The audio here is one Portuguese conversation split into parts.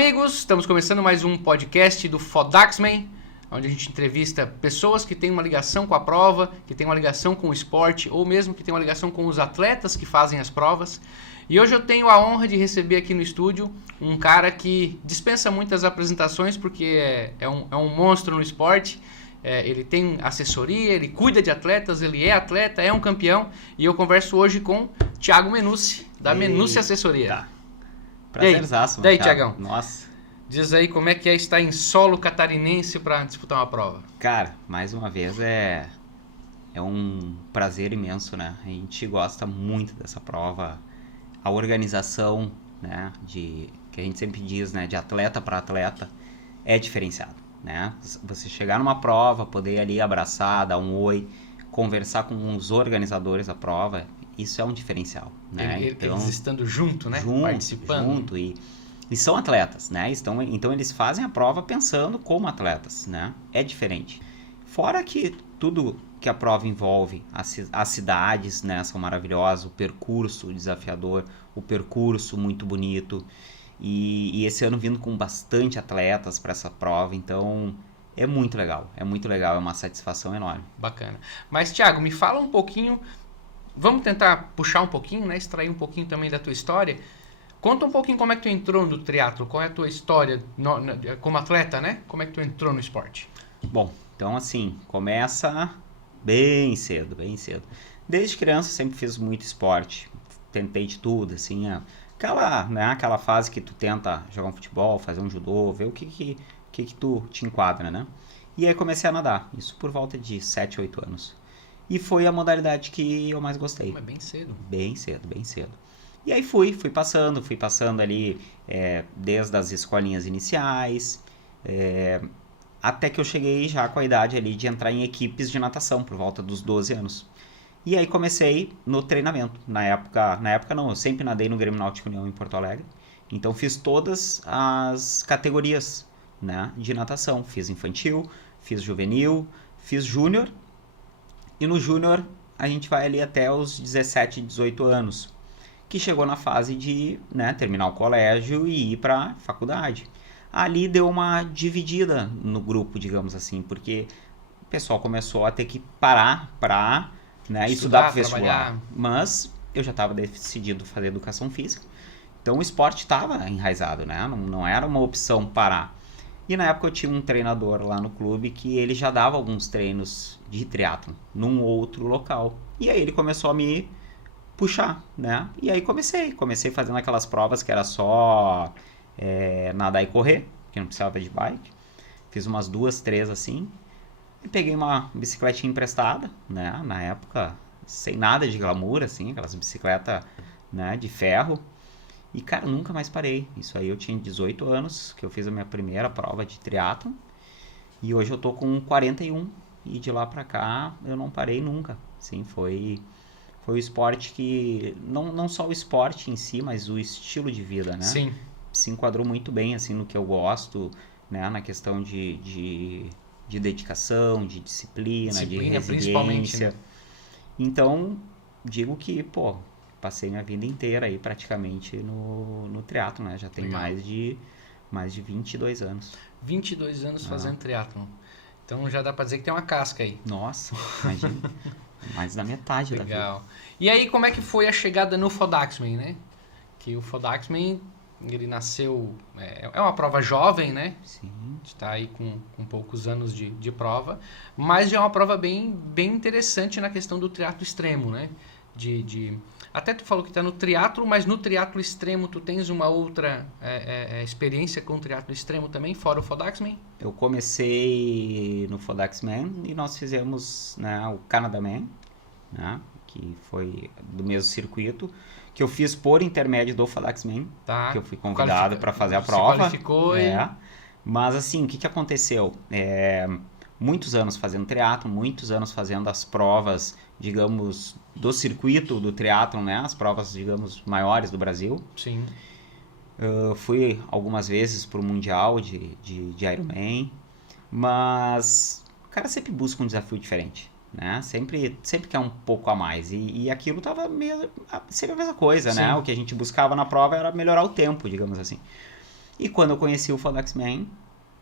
amigos, estamos começando mais um podcast do Fodaxman, onde a gente entrevista pessoas que têm uma ligação com a prova, que têm uma ligação com o esporte, ou mesmo que têm uma ligação com os atletas que fazem as provas. E hoje eu tenho a honra de receber aqui no estúdio um cara que dispensa muitas apresentações, porque é um monstro no esporte. Ele tem assessoria, ele cuida de atletas, ele é atleta, é um campeão. E eu converso hoje com Thiago Menucci, da Menucci Assessoria. Tá. Prazerzaço, daí, Thiagão? Nossa. Diz aí como é que é estar em solo catarinense para disputar uma prova. Cara, mais uma vez é um prazer imenso, né? A gente gosta muito dessa prova. A organização, né, que a gente sempre diz, né, de atleta para atleta, é diferenciado, né? Você chegar numa prova, poder ali abraçar, dar um oi, conversar com os organizadores da prova, isso é um diferencial, né? Eles estando junto, né? Participando. Junto e são atletas, né? Então eles fazem a prova pensando como atletas, né? É diferente. Fora que tudo que a prova envolve, as cidades, né, são maravilhosas, o percurso desafiador, o percurso muito bonito. E esse ano vindo com bastante atletas para essa prova, então é muito legal, é uma satisfação enorme. Bacana. Mas, Thiago, me fala um pouquinho, vamos tentar puxar um pouquinho, né, extrair um pouquinho também da tua história. Conta um pouquinho como é que tu entrou no triatlo, qual é a tua história como atleta, né? Como é que tu entrou no esporte? Bom, então assim, começa bem cedo. Desde criança sempre fiz muito esporte, tentei de tudo, assim, aquela fase que tu tenta jogar um futebol, fazer um judô, ver o que tu te enquadra, né? E aí comecei a nadar, isso por volta de 7, 8 anos. E foi a modalidade que eu mais gostei. Mas bem cedo. Bem cedo. E aí fui passando ali desde as escolinhas iniciais, até que eu cheguei já com a idade ali de entrar em equipes de natação, por volta dos 12 anos. E aí comecei no treinamento. Na época não, eu sempre nadei no Grêmio Náutico União em Porto Alegre. Então fiz todas as categorias, né, de natação. Fiz infantil, fiz juvenil, fiz júnior. E no júnior a gente vai ali até os 17, 18 anos. Que chegou na fase de, né, terminar o colégio e ir para faculdade. Ali deu uma dividida no grupo, digamos assim, porque o pessoal começou a ter que parar para, né, estudar para o vestibular. Trabalhar. Mas eu já estava decidido fazer educação física, então o esporte estava enraizado, né? Não era uma opção parar. E na época eu tinha um treinador lá no clube que ele já dava alguns treinos de triatlon num outro local. E aí ele começou a me puxar, né? E aí comecei fazendo aquelas provas que era só nadar e correr, que não precisava de bike. Fiz umas 2, 3 assim. E peguei uma bicicletinha emprestada, né? Na época, sem nada de glamour, assim, aquelas bicicletas, né, de ferro. E, cara, nunca mais parei. Isso aí eu tinha 18 anos, que eu fiz a minha primeira prova de triatlon. E hoje eu tô com 41. E de lá pra cá, eu não parei nunca. Assim, foi o esporte que... Não só o esporte em si, mas o estilo de vida, né? Sim. Se enquadrou muito bem, assim, no que eu gosto, né? Na questão de dedicação, de disciplina, de resiliência. Principalmente, né? Então, digo que, passei minha vida inteira aí praticamente no triatlo, né? Já tem mais de 22 anos. 22 anos fazendo triatlon. Então já dá pra dizer que tem uma casca aí. Nossa, imagina. Mais da metade da vida. Legal. E aí, como é que foi a chegada no Fodaxman, né? Que o Fodaxman, ele nasceu... É uma prova jovem, né? Sim. Está aí com poucos anos de prova. Mas já é uma prova bem interessante na questão do triatlo extremo, né? Até tu falou que está no triatlo, mas no triatlo extremo tu tens uma outra experiência com o triatlo extremo também, fora o Fodaxman? Eu comecei no Fodaxman e nós fizemos, né, o Canadaman, né, que foi do mesmo circuito, que eu fiz por intermédio do Fodaxman, que eu fui convidado para fazer a prova. Se qualificou Mas assim, o que aconteceu? Muitos anos fazendo triatlon, muitos anos fazendo as provas, digamos, do circuito do triatlon, né? As provas, digamos, maiores do Brasil. Sim. Fui algumas vezes pro Mundial de Ironman, mas o cara sempre busca um desafio diferente, né? Sempre quer um pouco a mais. E aquilo tava sempre a mesma coisa, né? O que a gente buscava na prova era melhorar o tempo, digamos assim. E quando eu conheci o Fodaxman,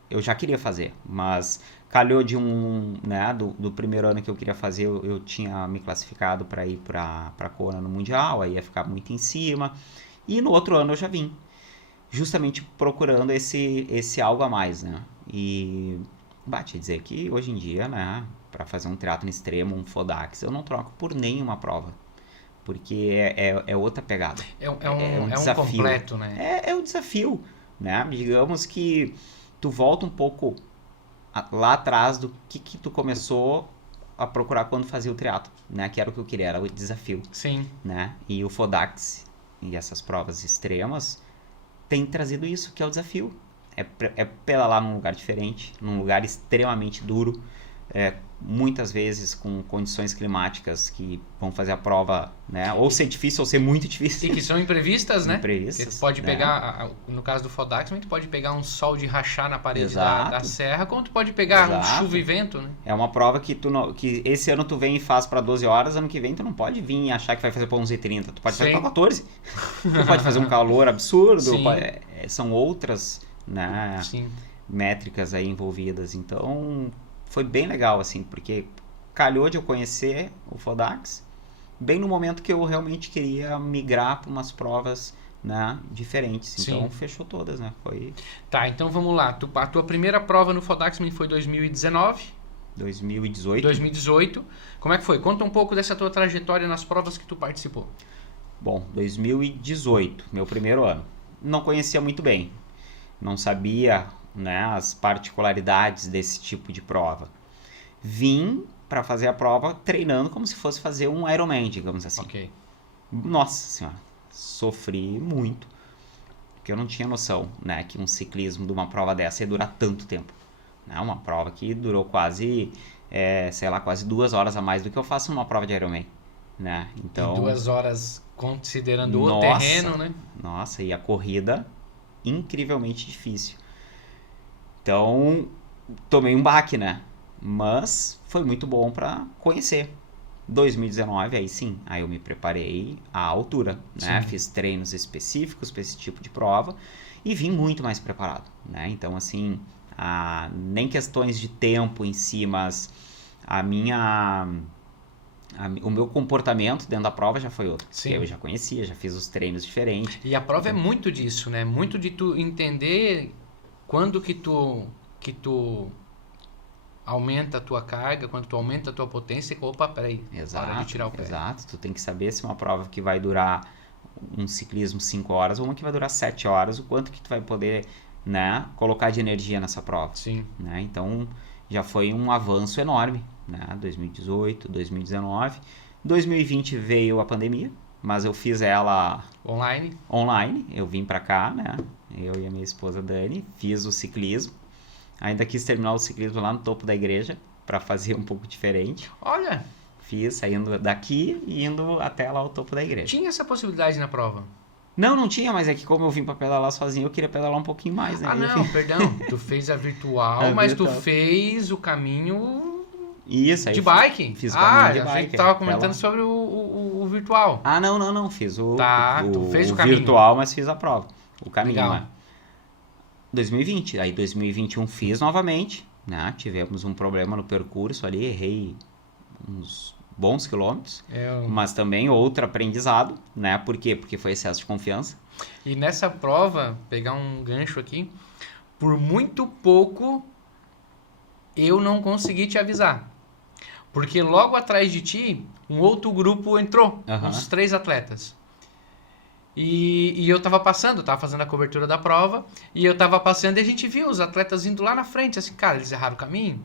eu já queria fazer, mas calhou de né, do primeiro ano que eu queria fazer, eu tinha me classificado para ir para Kona no Mundial, aí ia ficar muito em cima. E no outro ano eu já vim, justamente procurando esse algo a mais, né? E te dizer que hoje em dia, né, para fazer um triatlon extremo, um Fodax, eu não troco por nenhuma prova. Porque é outra pegada. É um desafio. Completo, né? É um desafio, né? Digamos que tu volta um pouco lá atrás do que tu começou a procurar quando fazia o triatlo, né? Que era o que eu queria, era o desafio. Sim. Né? E o Fodax e essas provas extremas tem trazido isso, que é o desafio. É pedalar num lugar diferente, num lugar extremamente duro, muitas vezes com condições climáticas que vão fazer a prova, né, ou ser difícil ou ser muito difícil. E que são imprevistas, né? Imprevistas. Tu pode né? pegar, no caso do Fodax, tu pode pegar um sol de rachar na parede da serra, como tu pode pegar um chuva e vento, né? É uma prova que que esse ano tu vem e faz para 12 horas, ano que vem tu não pode vir e achar que vai fazer para 11h30, tu pode fazer para 14. Tu pode fazer um calor absurdo, são outras, né, métricas aí envolvidas, então foi bem legal, assim, porque calhou de eu conhecer o Fodax bem no momento que eu realmente queria migrar para umas provas, né, diferentes. Então fechou todas, né? Foi... Tá, então vamos lá. A tua primeira prova no Fodaxman foi 2019? 2018. 2018. Como é que foi? Conta um pouco dessa tua trajetória nas provas que tu participou. Bom, 2018, meu primeiro ano. Não conhecia muito bem. Não sabia, né, as particularidades desse tipo de prova. Vim para fazer a prova treinando como se fosse fazer um Ironman, digamos assim. Ok. Nossa senhora, sofri muito, porque eu não tinha noção, né, que um ciclismo de uma prova dessa ia durar tanto tempo. Né? Uma prova que durou quase 2 horas a mais do que eu faço numa prova de Ironman. Né? Então, e 2 horas considerando o terreno, né? Nossa, e a corrida incrivelmente difícil. Então, tomei um baque, né? Mas foi muito bom para conhecer. 2019, aí sim, aí eu me preparei à altura, né? Fiz treinos específicos para esse tipo de prova e vim muito mais preparado, né? Então, assim, nem questões de tempo em si, mas o meu comportamento dentro da prova já foi outro. Sim. Eu já conhecia, já fiz os treinos diferentes. E a prova é muito disso, né? Muito de tu entender quando que tu aumenta a tua carga, quando tu aumenta a tua potência, opa, peraí, hora de tirar o pé. Exato, tu tem que saber se uma prova que vai durar um ciclismo 5 horas ou uma que vai durar 7 horas, o quanto que tu vai poder, né, colocar de energia nessa prova. Sim. Né? Então, já foi um avanço enorme, né? 2018, 2019. 2020 veio a pandemia, mas eu fiz ela... Online, eu vim pra cá, né? Eu e a minha esposa Dani, fiz o ciclismo. Ainda quis terminar o ciclismo lá no topo da igreja, para fazer um pouco diferente. Olha! Fiz, saindo daqui e indo até lá ao topo da igreja. Tinha essa possibilidade na prova? Não tinha, mas é que como eu vim para pedalar sozinho, eu queria pedalar um pouquinho mais, né? Perdão. Tu fez a virtual, mas tu fez o caminho de bike. Fiz o caminho de bike. A gente tava comentando sobre o virtual. Não. Fiz tu fez o caminho. Virtual, mas fiz a prova. O caminho, legal. Né? 2020, aí 2021 fiz novamente, né? Tivemos um problema no percurso ali, errei uns bons quilômetros, mas também outro aprendizado, né? Por quê? Porque foi excesso de confiança. E nessa prova, pegar um gancho aqui, por muito pouco eu não consegui te avisar. Porque logo atrás de ti, um outro grupo entrou, uns 3 atletas. E eu tava fazendo a cobertura da prova, e eu tava passando e a gente viu os atletas indo lá na frente, assim, cara, eles erraram o caminho.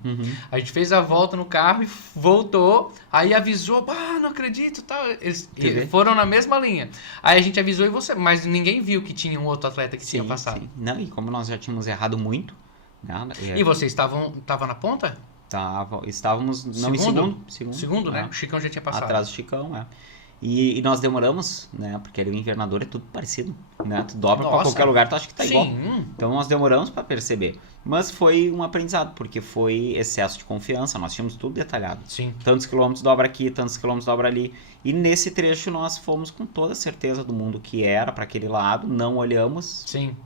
A gente fez a volta no carro e voltou, aí avisou, não acredito, tal. Eles foram na mesma linha. Aí a gente avisou mas ninguém viu que tinha um outro atleta que tinha passado. Sim. Não, e como nós já tínhamos errado muito... Né? E vocês estavam na ponta? Estávamos em segundo, né? O Chicão já tinha passado. Atrás do Chicão, E nós demoramos, né? Porque ali o invernador é tudo parecido, né? Tu dobra pra qualquer lugar, tu acha que tá igual. Então nós demoramos para perceber. Mas foi um aprendizado, porque foi excesso de confiança. Nós tínhamos tudo detalhado. Sim. Tantos quilômetros dobra aqui, tantos quilômetros dobra ali. E nesse trecho nós fomos com toda a certeza do mundo que era para aquele lado. Não olhamos. Sim.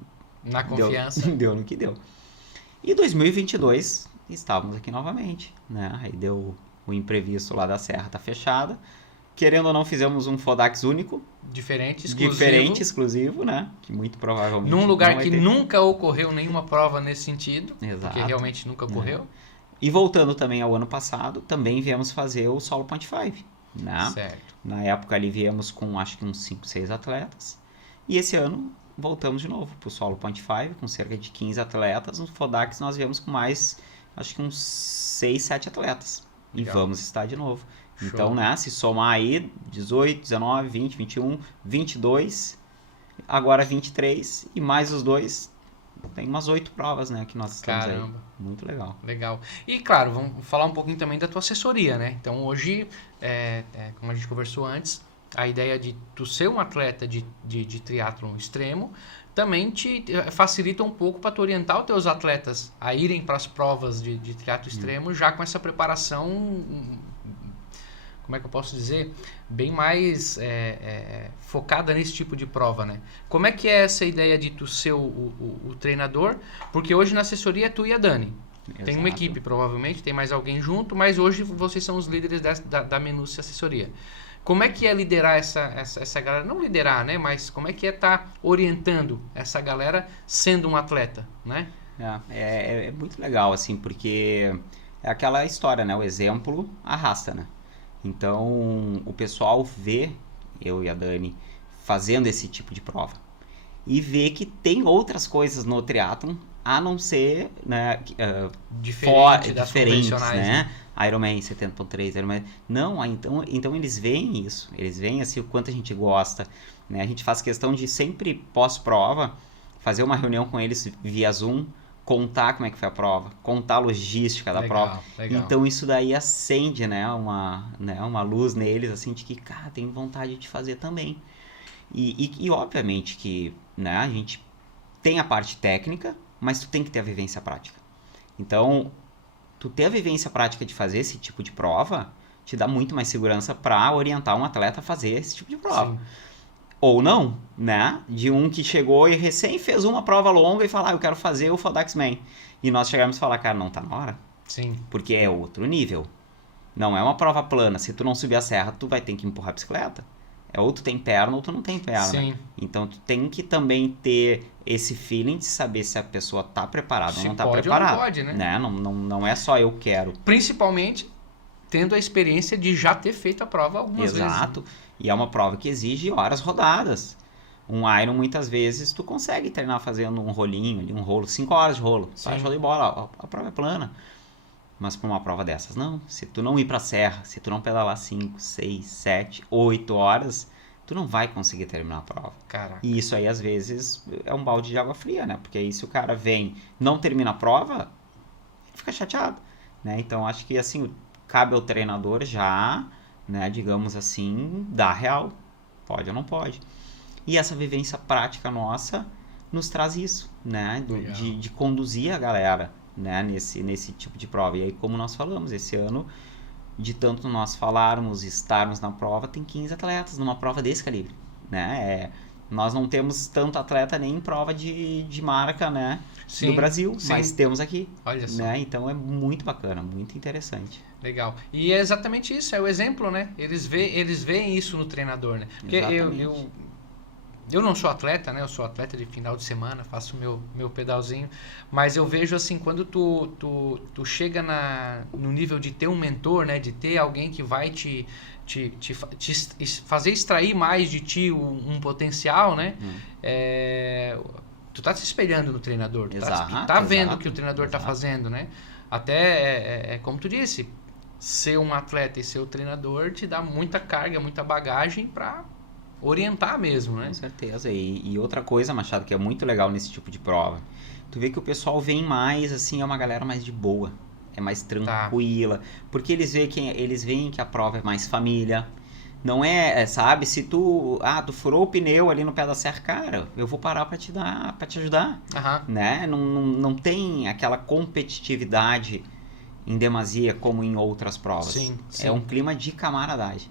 Na confiança. Deu no que deu. E 2022, estávamos aqui novamente, né? Aí deu o imprevisto lá da Serra, tá fechada. Querendo ou não, fizemos um Fodax único. Diferente, exclusivo, né? Que muito provavelmente num lugar não que vai ter. nunca ocorreu nenhuma prova nesse sentido. Exato. Porque realmente nunca ocorreu. E voltando também ao ano passado, também viemos fazer o Solo Point 5, né? Certo. Na época ali viemos com acho que uns 5, 6 atletas. E esse ano voltamos de novo pro Solo Point 5, com cerca de 15 atletas. No Fodax nós viemos com mais, acho que uns 6, 7 atletas. Legal. E vamos estar de novo. Show. Então, né, se somar aí 18, 19, 20, 21, 22, agora 23 e mais os dois, tem umas 8 provas, né, que nós estamos aí. Muito legal. Legal. E, claro, vamos falar um pouquinho também da tua assessoria, né? Então, hoje, como a gente conversou antes, a ideia de tu ser um atleta de triatlon extremo também te facilita um pouco para tu orientar os teus atletas a irem para as provas de triatlo extremo já com essa preparação, como é que eu posso dizer, bem mais focada nesse tipo de prova, né? Como é que é essa ideia de tu ser o treinador? Porque hoje na assessoria é tu e a Dani. Exato. Tem uma equipe, provavelmente, tem mais alguém junto, mas hoje vocês são os líderes da Minúcia Assessoria. Como é que é liderar essa galera? Não liderar, né? Mas como é que é estar orientando essa galera sendo um atleta, né? É muito legal, assim, porque é aquela história, né? O exemplo arrasta, né? Então, o pessoal vê eu e a Dani fazendo esse tipo de prova e vê que tem outras coisas no triatlon a não ser, né, diferentes, convencionais, né? Ironman 70.3, Ironman... Não, então eles veem isso, eles veem assim, o quanto a gente gosta, né? A gente faz questão de sempre pós-prova fazer uma reunião com eles via Zoom, contar como é que foi a prova, contar a logística da prova. Legal. Então isso daí acende, né, uma luz neles, assim, de que, cara, tem vontade de fazer também. E obviamente que, né, a gente tem a parte técnica, mas tu tem que ter a vivência prática. Então, tu ter a vivência prática de fazer esse tipo de prova te dá muito mais segurança para orientar um atleta a fazer esse tipo de prova. Sim. Ou não, né? De um que chegou e recém fez uma prova longa e falar, eu quero fazer o Fodax Man. E nós chegamos e falar, cara, não tá na hora. Sim. Porque é outro nível. Não é uma prova plana. Se tu não subir a serra, tu vai ter que empurrar a bicicleta. Ou tu tem perna ou tu não tem perna. Sim. Então tu tem que também ter esse feeling de saber se a pessoa tá preparada ou Se não tá pode preparada. ou não pode, né? Não é só eu quero. Principalmente tendo a experiência de já ter feito a prova algumas vezes. Exato. E é uma prova que exige horas rodadas. Um Iron, muitas vezes, tu consegue treinar fazendo um rolinho ali, um rolo, 5 horas de rolo. Tá, show de bola, a prova é plana. Mas para uma prova dessas, não. Se tu não ir pra serra, se tu não pedalar 5, 6, 7, 8 horas, tu não vai conseguir terminar a prova. Caraca. E isso aí, às vezes, é um balde de água fria, né? Porque aí se o cara vem, não termina a prova, ele fica chateado, né? Então, acho que, assim, cabe ao treinador já, né, digamos assim, dar real. Pode ou não pode. E essa vivência prática nossa nos traz isso, né? De conduzir a galera, né, nesse tipo de prova. E aí, como nós falamos, esse ano, de tanto nós falarmos, estarmos na prova, tem 15 atletas numa prova desse calibre, né? Nós não temos tanto atleta nem em prova de marca, né, do Brasil, mas temos aqui. Olha só. Né? Então é muito bacana, muito interessante. Legal. E é exatamente isso, é o exemplo, né? Eles veem isso no treinador, né? Porque eu não sou atleta, né? Eu sou atleta de final de semana, faço meu pedalzinho, mas eu vejo assim, quando tu chega no nível de ter um mentor, né? De ter alguém que vai te fazer extrair mais de ti um potencial, né? Tu tá se espelhando no treinador, tu tá vendo o que o treinador tá fazendo, né? Até, como tu disse, ser um atleta e ser o treinador te dá muita carga, muita bagagem para orientar mesmo, né? Com certeza. E outra coisa, Machado, que é muito legal nesse tipo de prova, tu vê que o pessoal vem mais, assim, é uma galera mais de boa, é mais tranquila, porque eles veem que a prova é mais família. Não sabe, se tu furou o pneu ali no pé da serra, cara, eu vou parar pra te ajudar, né? Não tem aquela competitividade em demasia como em outras provas. Sim. É um clima de camaradagem.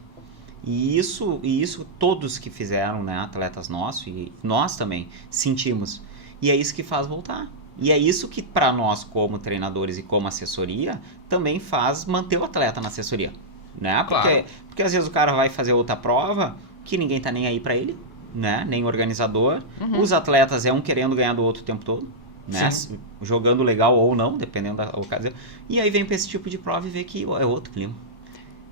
E isso todos que fizeram, né, atletas nossos, e nós também sentimos. E é isso que faz voltar. E é isso que para nós, como treinadores e como assessoria, também faz manter o atleta na assessoria. Né? Claro. Porque às vezes o cara vai fazer outra prova que ninguém tá nem aí para ele, né? Nem o organizador. Os atletas é um querendo ganhar do outro o tempo todo, né? Jogando legal ou não, dependendo da ocasião. E aí vem pra esse tipo de prova e vê que é outro clima.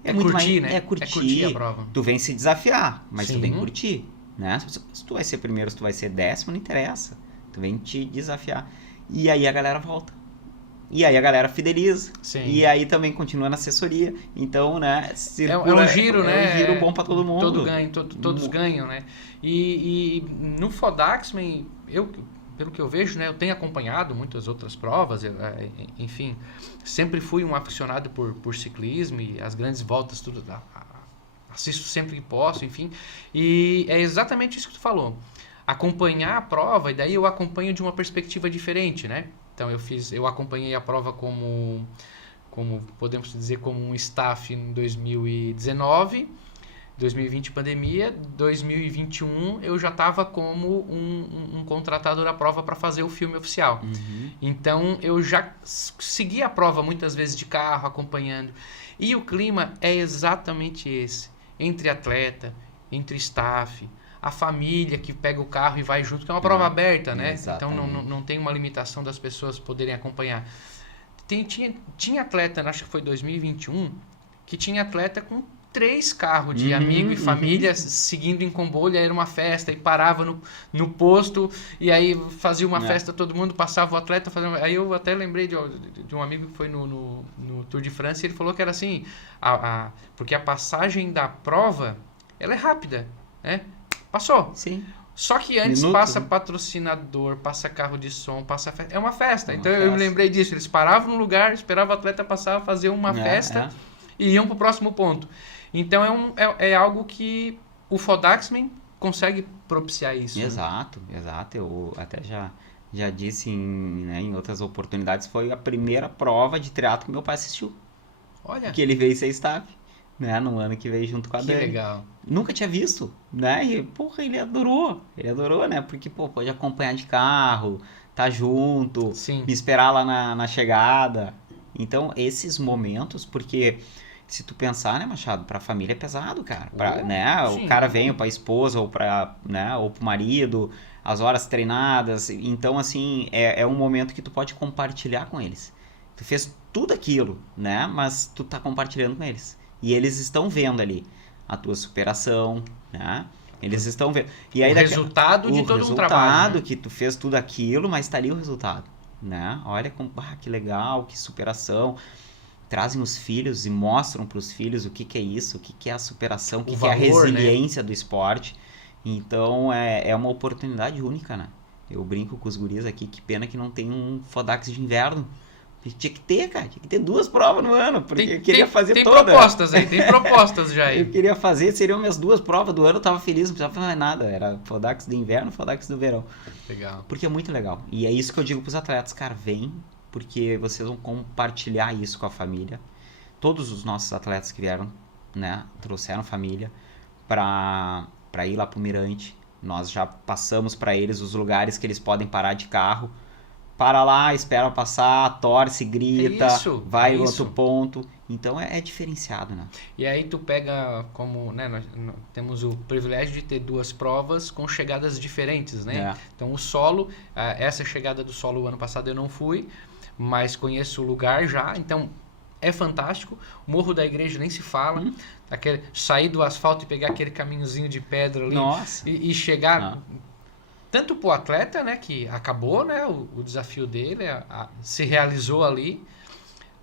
É muito curtir, mais, né? É curtir. É curtir a prova. Tu vem se desafiar, mas Sim. tu vem curtir, né? Se tu vai ser primeiro, se tu vai ser 10º, não interessa. Tu vem te desafiar. E aí a galera volta. E aí a galera fideliza. Sim. E aí também continua na assessoria. Então, né? É um giro, né? É um giro bom pra todo mundo. Todos ganham, né? E no Fodaxman, pelo que eu vejo, né? Eu tenho acompanhado muitas outras provas. Enfim, sempre fui um aficionado por ciclismo e as grandes voltas, tudo. Assisto sempre que posso, enfim. E é exatamente isso que tu falou. Acompanhar a prova, e daí eu acompanho de uma perspectiva diferente, né? Então eu acompanhei a prova como podemos dizer, como um staff em 2019, 2020 pandemia, 2021 eu já estava como um contratado da prova para fazer o filme oficial. Então eu já segui a prova muitas vezes de carro, acompanhando. E o clima é exatamente esse, entre atleta, entre staff, a família que pega o carro e vai junto, que é uma prova aberta, né? Exatamente. Então não tem uma limitação das pessoas poderem acompanhar. Tinha atleta, acho que foi 2021, que tinha atleta com 3 carros de amigo e família seguindo em comboio, aí era uma festa e parava no posto e aí fazia uma festa, todo mundo passava o atleta fazendo. Aí eu até lembrei de um amigo que foi no Tour de França e ele falou que era assim, porque a passagem da prova ela é rápida, né? Passou. Sim. Só que antes passa patrocinador, passa carro de som, passa festa. É uma festa. Então eu me lembrei disso. Eles paravam no lugar, esperavam o atleta passar, fazer uma festa e iam para o próximo ponto. Então é algo que o Fodaxman consegue propiciar isso. Exato. Eu até já disse em outras oportunidades, foi a primeira prova de triatlo que meu pai assistiu. Olha. Que ele veio ser staff. Né, no ano que veio junto com a Dani. Que legal. Nunca tinha visto, né? E, ele adorou, né? Porque, pode acompanhar de carro, tá junto, Sim. me esperar lá na chegada. Então, esses momentos, porque se tu pensar, né, Machado, pra família é pesado, cara. Né? O cara vem pra esposa ou ou pro marido, as horas treinadas. Então, assim, é um momento que tu pode compartilhar com eles. Tu fez tudo aquilo, né? Mas tu tá compartilhando com eles. E eles estão vendo ali a tua superação, né? Eles estão vendo. E aí, o resultado de todo um trabalho. O resultado, que tu fez tudo aquilo, mas tá ali o resultado, né? Olha como, que legal, que superação. Trazem os filhos e mostram para os filhos o que é isso, o que é a superação, o que é a resiliência, né, do esporte. Então, é uma oportunidade única, né? Eu brinco com os guris aqui, que pena que não tem um Fodax de inverno. Tinha que ter, cara. Tinha que ter 2 provas no ano, porque eu queria fazer toda. Tem propostas já aí. Eu queria fazer, seriam minhas 2 provas do ano, eu tava feliz, não precisava fazer mais nada. Era Fodax do inverno, Fodax do verão. Legal. Porque é muito legal. E é isso que eu digo pros atletas, cara, vem, porque vocês vão compartilhar isso com a família. Todos os nossos atletas que vieram, né, trouxeram família pra ir lá pro Mirante. Nós já passamos pra eles os lugares que eles podem parar de carro. Para lá, espera passar, torce, grita, vai outro ponto. Então é diferenciado, né? E aí tu pega como, né, nós temos o privilégio de ter 2 provas com chegadas diferentes, né? Então o solo, essa chegada do solo o ano passado eu não fui, mas conheço o lugar já, então é fantástico. O Morro da Igreja nem se fala, sair do asfalto e pegar aquele caminhozinho de pedra ali. Nossa. E chegar... Tanto para o atleta, né, que acabou, né, o desafio dele, se realizou ali,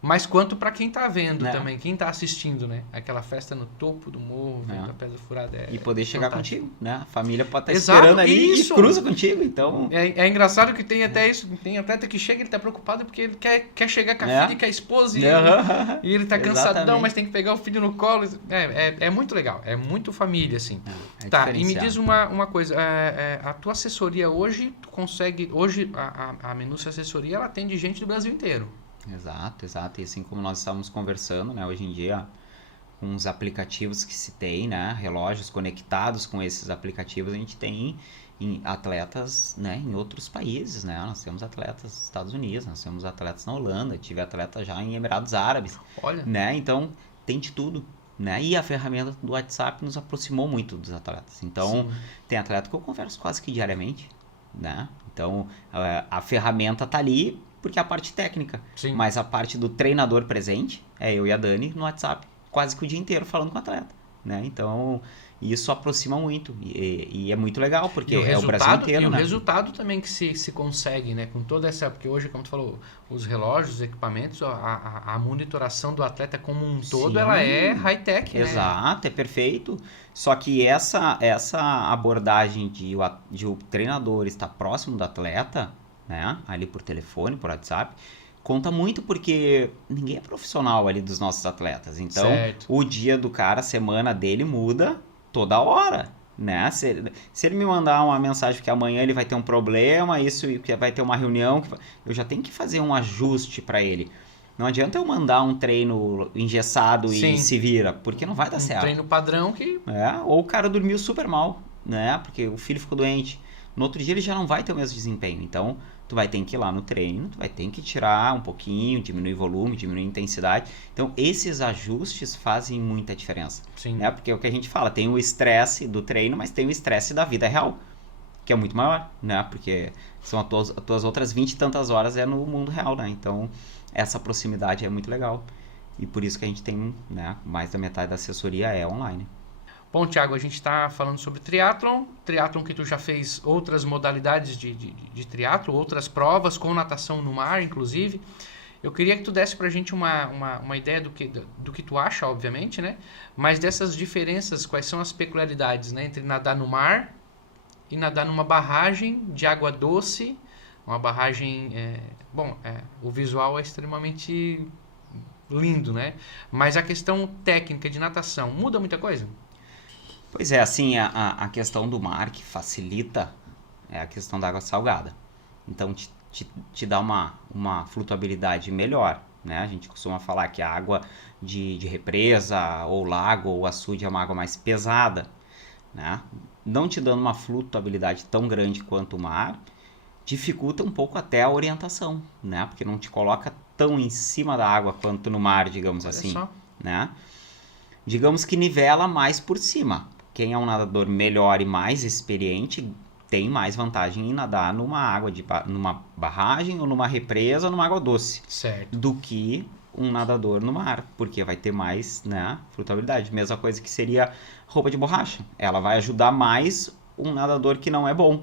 mas quanto para quem está vendo também, quem está assistindo, né? Aquela festa no topo do morro, vendo a Pedra Furada. E poder chegar contigo, né? A família pode estar esperando ali e cruza contigo, então... É engraçado que tem até isso, tem atleta que chega e ele está preocupado porque ele quer chegar com a filha e com a esposa e ele está cansadão, mas tem que pegar o filho no colo. É muito legal, é muito família, assim. E me diz uma coisa, a tua assessoria hoje, tu consegue... Hoje a Minúcia Assessoria, ela atende gente do Brasil inteiro. Exato. E assim como nós estávamos conversando, né? Hoje em dia, com os aplicativos que se tem, né? Relógios conectados com esses aplicativos, a gente tem atletas, né, em outros países, né? Nós temos atletas nos Estados Unidos, nós temos atletas na Holanda, tive atleta já em Emirados Árabes, Olha. né? Então, tem de tudo, né? E a ferramenta do WhatsApp nos aproximou muito dos atletas. Então, Sim. tem atleta que eu converso quase que diariamente, né? Então, a ferramenta tá ali porque é a parte técnica, Sim. mas a parte do treinador presente é eu e a Dani no WhatsApp, quase que o dia inteiro falando com o atleta, né? Então, isso aproxima muito e é muito legal, porque é o Brasil inteiro, e né? o resultado também que se consegue, né? Com toda essa... Porque hoje, como tu falou, os relógios, os equipamentos, a monitoração do atleta como um todo, Sim. ela é high-tech, né? Exato, é perfeito. Só que essa abordagem de o treinador estar próximo do atleta, né? Ali por telefone, por WhatsApp, conta muito porque ninguém é profissional ali dos nossos atletas. Então, Certo. o dia do cara, a semana dele muda toda hora, né? Se ele me mandar uma mensagem que amanhã ele vai ter um problema, isso que vai ter uma reunião, eu já tenho que fazer um ajuste para ele. Não adianta eu mandar um treino engessado Sim. e se vira, porque não vai dar certo. Treino padrão que... Ou o cara dormiu super mal, né? Porque o filho ficou doente. No outro dia ele já não vai ter o mesmo desempenho. Então, tu vai ter que ir lá no treino, tu vai ter que tirar um pouquinho, diminuir volume, diminuir intensidade. Então, esses ajustes fazem muita diferença. Sim. Né? Porque é o que a gente fala, tem o estresse do treino, mas tem o estresse da vida real, que é muito maior, né? Porque são as tuas outras 20 e tantas horas é no mundo real, né? Então, essa proximidade é muito legal. E por isso que a gente tem, né, mais da metade da assessoria é online. Bom, Thiago, a gente está falando sobre triatlon que tu já fez outras modalidades de triatlon, outras provas, com natação no mar, inclusive. Eu queria que tu desse pra gente uma ideia do que tu acha, obviamente, né? Mas dessas diferenças, quais são as peculiaridades, né? Entre nadar no mar e nadar numa barragem de água doce, uma barragem... o visual é extremamente lindo, né? Mas a questão técnica de natação, muda muita coisa? Pois é, assim, a questão do mar que facilita é a questão da água salgada. Então, te dá uma flutuabilidade melhor, né? A gente costuma falar que a água de represa, ou lago, ou açude é uma água mais pesada, né? Não te dando uma flutuabilidade tão grande quanto o mar, dificulta um pouco até a orientação, né? Porque não te coloca tão em cima da água quanto no mar, digamos assim, né? Digamos que nivela mais por cima. Quem é um nadador melhor e mais experiente tem mais vantagem em nadar numa água numa barragem ou numa represa ou numa água doce, certo, do que um nadador no mar, porque vai ter mais, né, flutuabilidade. Mesma coisa que seria roupa de borracha. Ela vai ajudar mais um nadador que não é bom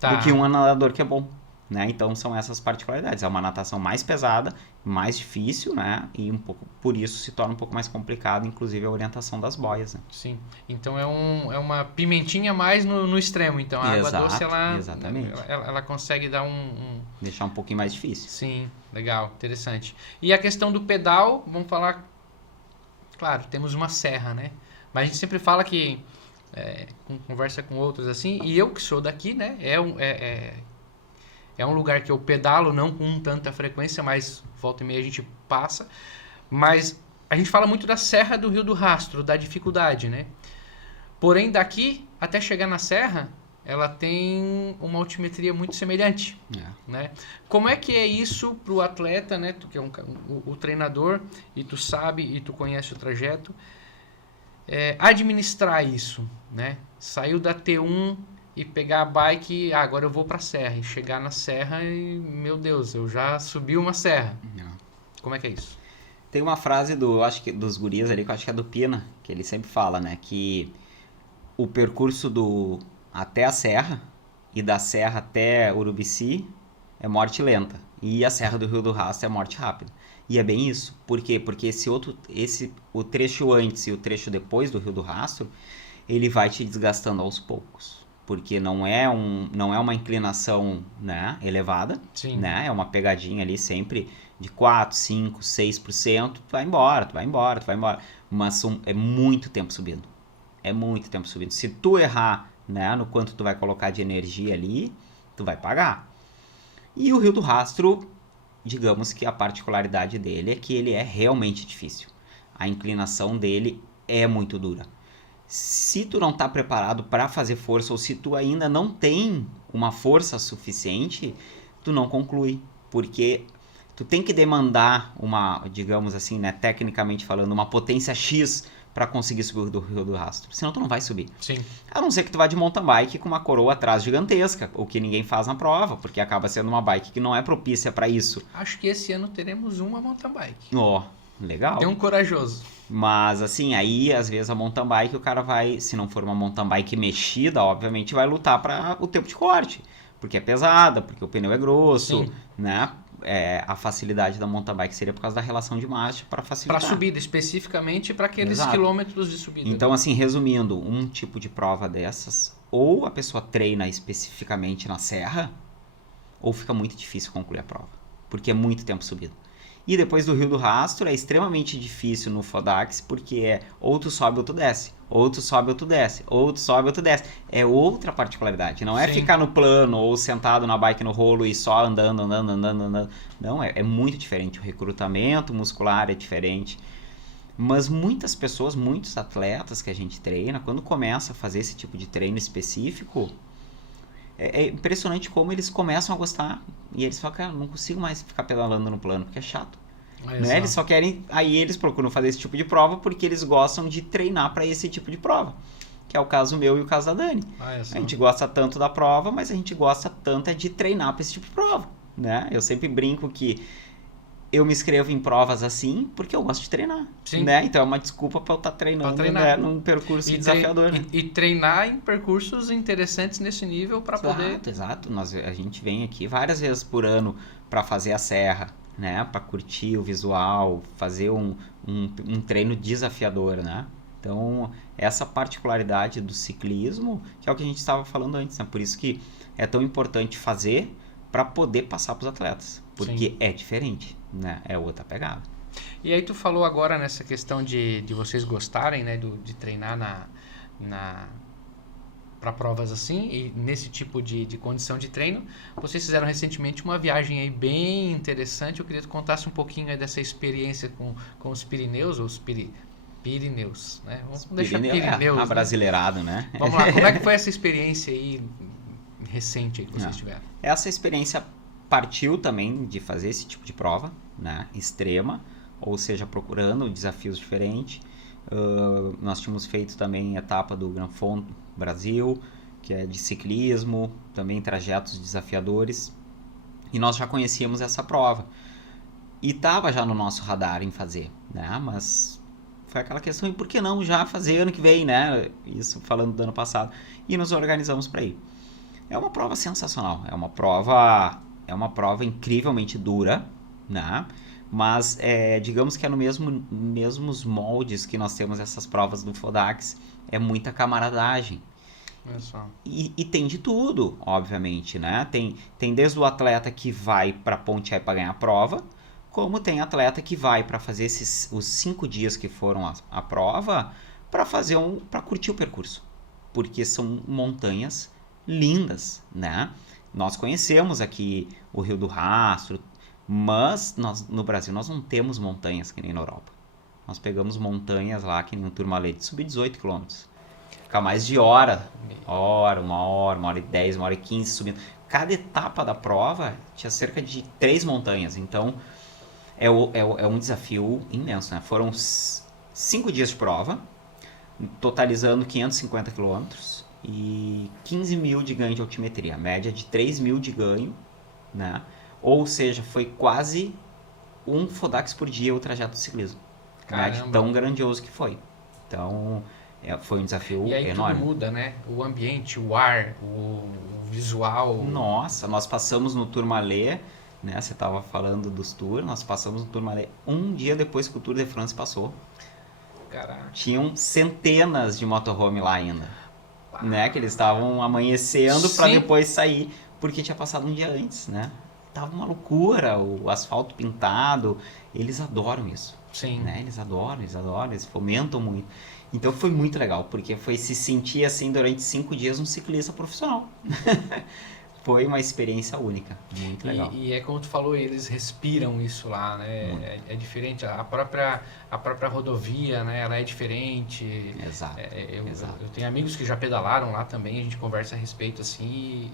do que um nadador que é bom, né? Então são essas particularidades. É uma natação mais pesada, mais difícil, né? E um pouco por isso se torna um pouco mais complicado, inclusive a orientação das boias, né? Sim. Então é uma pimentinha mais no extremo. Então a água doce ela consegue dar deixar um pouquinho mais difícil. Sim, legal, interessante. E a questão do pedal, vamos falar. Claro, temos uma serra, né? Mas a gente sempre fala que conversa com outros assim. E eu que sou daqui, né? É um lugar que eu pedalo, não com tanta frequência, mas volta e meia a gente passa. Mas a gente fala muito da Serra do Rio do Rastro, da dificuldade, né? Porém, daqui até chegar na serra, ela tem uma altimetria muito semelhante, né? Como é que é isso para o atleta, né? Tu que é o treinador, e tu sabe, e tu conhece o trajeto, administrar isso, né? Saiu da T1... e pegar a bike, agora eu vou pra serra, e chegar na serra e, meu Deus, eu já subi uma serra. Não. Como é que é isso? Tem uma frase acho que dos guris ali, que eu acho que é do Pina, que ele sempre fala, né, que o percurso até a serra e da serra até Urubici é morte lenta, e a Serra do Rio do Rastro é morte rápida. E é bem isso. Por quê? Porque o trecho antes e o trecho depois do Rio do Rastro, ele vai te desgastando aos poucos. Porque não é uma inclinação, né, elevada, Sim. Né? É uma pegadinha ali sempre de 4, 5, 6%, tu vai embora. Mas é muito tempo subindo. É muito tempo subindo. Se tu errar, né, no quanto tu vai colocar de energia ali, tu vai pagar. E o Rio do Rastro, digamos que a particularidade dele é que ele é realmente difícil. A inclinação dele é muito dura. Se tu não tá preparado para fazer força, ou se tu ainda não tem uma força suficiente, tu não conclui, porque tu tem que demandar uma, digamos assim, né, tecnicamente falando, uma potência X para conseguir subir do Rio do Rastro, senão tu não vai subir. Sim. A não ser que tu vá de mountain bike com uma coroa atrás gigantesca, o que ninguém faz na prova, porque acaba sendo uma bike que não é propícia para isso. Acho que esse ano teremos uma mountain bike. Ó, legal. Tem um corajoso. Mas assim, aí às vezes a mountain bike o cara vai, se não for uma mountain bike mexida, obviamente vai lutar para o tempo de corte, porque é pesada, porque o pneu é grosso, Sim. né? A facilidade da mountain bike seria por causa da relação de marcha para facilitar. Para subida, especificamente para aqueles Exato. quilômetros de subida. Então, assim, resumindo, um tipo de prova dessas, ou a pessoa treina especificamente na serra, ou fica muito difícil concluir a prova, porque é muito tempo subido. E depois do Rio do Rastro é extremamente difícil no Fodax, porque é ou tu sobe ou tu desce, ou tu sobe ou tu desce, ou tu sobe ou tu desce. É outra particularidade, não é Sim. ficar no plano ou sentado na bike no rolo e só andando. Não, é muito diferente. O recrutamento muscular é diferente. Mas muitas pessoas, muitos atletas que a gente treina, quando começa a fazer esse tipo de treino específico, é impressionante como eles começam a gostar. E eles falam, cara, não consigo mais ficar pedalando no plano, porque é chato. Né? Eles só querem... Aí eles procuram fazer esse tipo de prova porque eles gostam de treinar para esse tipo de prova. Que é o caso meu e o caso da Dani. A gente gosta tanto da prova, mas a gente gosta tanto de treinar para esse tipo de prova. Né? Eu sempre brinco que eu me inscrevo em provas assim porque eu gosto de treinar. Sim. Né? Então é uma desculpa para eu estar treinando, né? Num percurso desafiador. Né? E treinar em percursos interessantes nesse nível para poder... Exato. A gente vem aqui várias vezes por ano para fazer a serra, né? Para curtir o visual, fazer um treino desafiador, né? Então, essa particularidade do ciclismo, que é o que a gente estava falando antes, né? Por isso que é tão importante fazer para poder passar para os atletas, porque é diferente, né? É outra pegada. E aí tu falou agora nessa questão de vocês gostarem, né, de treinar para provas assim, e nesse tipo de condição de treino. Vocês fizeram recentemente uma viagem aí bem interessante. Eu queria que tu contasse um pouquinho aí dessa experiência com os Pirineus, ou os Pirineus, né? Vamos deixar Pirineus. Abrasileirado, né? Vamos lá, como é que foi essa experiência aí recente aí que vocês tiveram? Essa experiência partiu também de fazer esse tipo de prova, né? Extrema, ou seja, procurando desafios diferentes. Nós tínhamos feito também etapa do Gran Fondo Brasil, que é de ciclismo, também trajetos desafiadores, e nós já conhecíamos essa prova e estava já no nosso radar em fazer, né? Mas foi aquela questão, e por que não já fazer ano que vem, né? Isso falando do ano passado, e nos organizamos para ir. É uma prova sensacional, é uma prova incrivelmente dura, né? Mas digamos que é no mesmos moldes que nós temos essas provas do Fodax, é muita camaradagem. E tem de tudo, obviamente, né? Tem desde o atleta que vai para Pontiac para ganhar a prova, como tem atleta que vai para fazer os 5 dias que foram a prova, para curtir o percurso, porque são montanhas lindas, né? Nós conhecemos aqui o Rio do Rastro, mas no Brasil nós não temos montanhas que nem na Europa. Nós pegamos montanhas lá que nem um Tourmalet de subir 18 km. Fica mais de uma hora e 10, 1h15 subindo. Cada etapa da prova tinha cerca de 3 montanhas, então é um desafio imenso, né? Foram 5 dias de prova, totalizando 550 km e 15 mil de ganho de altimetria, média de 3 mil de ganho, né? Ou seja, foi quase um Fodax por dia o trajeto do ciclismo. Né? Tão grandioso que foi. Então, foi um desafio enorme. E aí tudo muda, né? O ambiente, o ar, o visual. Nossa, nós passamos no Tourmalet, né? Você estava falando dos tours, nós passamos no Tourmalet um dia depois que o Tour de France passou. Caraca. Tinham centenas de motorhome lá ainda. Né? Que eles estavam amanhecendo para depois sair, porque tinha passado um dia antes, né? Tava uma loucura, o asfalto pintado, eles adoram isso. Sim. Né? Eles adoram, eles fomentam muito. Então foi muito legal, porque foi se sentir assim durante 5 dias um ciclista profissional. foi uma experiência única, muito legal. E é como tu falou, eles respiram isso lá, né? É diferente, a própria rodovia, né? Ela é diferente. Exato, exato. Eu tenho amigos que já pedalaram lá também, a gente conversa a respeito assim,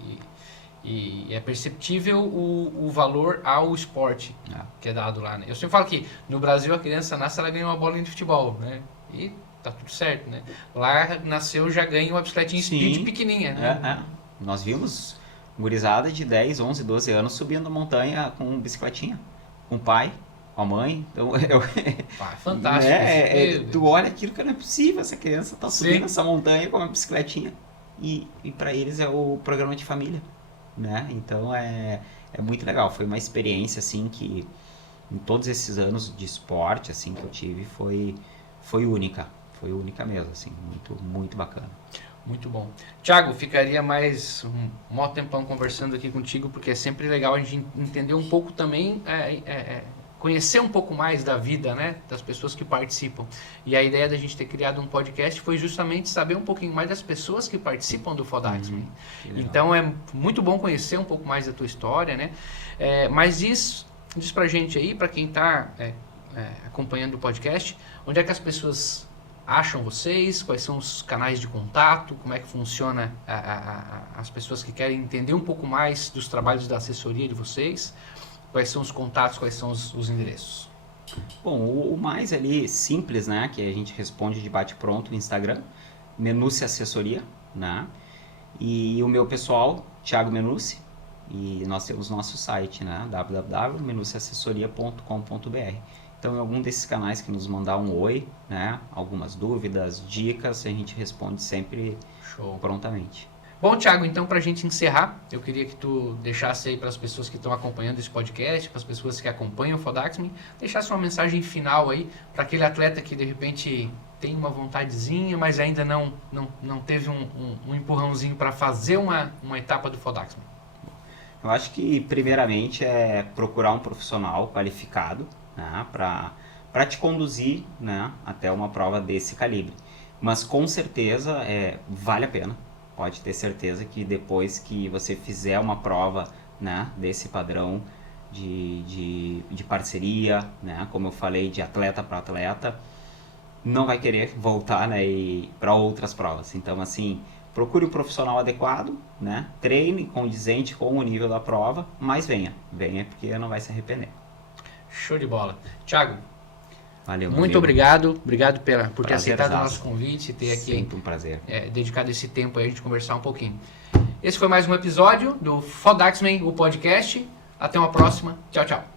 e é perceptível o valor ao esporte que é dado lá, né? Eu sempre falo que no Brasil a criança nasce, ela ganha uma bolinha de futebol, né? E tá tudo certo, né? Lá nasceu, já ganha uma bicicletinha speed pequenininha, né? Nós vimos gurizada de 10, 11, 12 anos subindo a montanha com bicicletinha, com o pai, com a mãe. Então, fantástico. Tu olha aquilo que não é possível, essa criança tá subindo essa montanha com uma bicicletinha. E para eles é o programa de família, né? Então é muito legal. Foi uma experiência assim que em todos esses anos de esporte assim que eu tive foi única. Foi única mesmo, assim, muito, muito bacana. Muito bom. Thiago, ficaria mais um maior tempão conversando aqui contigo, porque é sempre legal a gente entender um pouco também, conhecer um pouco mais da vida, né, das pessoas que participam. E a ideia da gente ter criado um podcast foi justamente saber um pouquinho mais das pessoas que participam do FODAXMAN. Então é muito bom conhecer um pouco mais da tua história, né? Mas diz pra gente aí, pra quem tá acompanhando o podcast, onde é que as pessoas acham vocês, quais são os canais de contato, como é que funciona as pessoas que querem entender um pouco mais dos trabalhos da assessoria de vocês, quais são os contatos, quais são os endereços? Bom, o mais ali simples, né, que a gente responde de bate-pronto no Instagram, Menucci Assessoria, né, e o meu pessoal, Thiago Menucci, e nós temos nosso site, né, www.menucciassessoria.com.br. Então, em algum desses canais que nos mandar um oi, né, algumas dúvidas, dicas, a gente responde sempre prontamente. Bom, Thiago, então para a gente encerrar, eu queria que tu deixasse aí para as pessoas que estão acompanhando esse podcast, para as pessoas que acompanham o FODAXMAN, deixasse uma mensagem final aí para aquele atleta que de repente tem uma vontadezinha, mas ainda não teve um empurrãozinho para fazer uma etapa do FODAXMAN. Eu acho que primeiramente é procurar um profissional qualificado, né, para te conduzir, né, até uma prova desse calibre. Mas com certeza vale a pena. Pode ter certeza que depois que você fizer uma prova, né, desse padrão de parceria, né, como eu falei, de atleta para atleta, não vai querer voltar, né, para outras provas. Então, assim, procure um profissional adequado, né, treine condizente com o nível da prova, mas venha porque não vai se arrepender. Show de bola. Thiago, valeu, muito obrigado por ter aceitado o nosso convite e ter aqui sempre um prazer. Dedicado esse tempo aí a gente conversar um pouquinho. Esse foi mais um episódio do FODAXMAN, o podcast. Até uma próxima. Tchau, tchau.